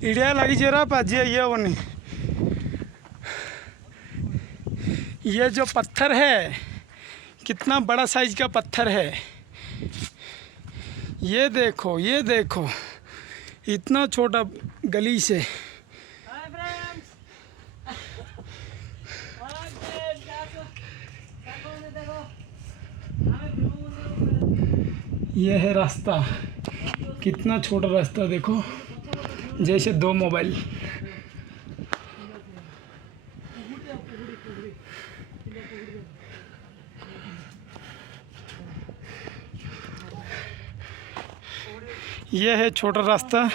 इडिया लगी जरा पाजी ये वनी। ये जो पत्थर है कितना बड़ा साइज का पत्थर है। ये देखो इतना छोटा गली से। ये है रास्ता, कितना छोटा रास्ता देखो, जैसे 2 मोबाइल। ये है छोटा रास्ता।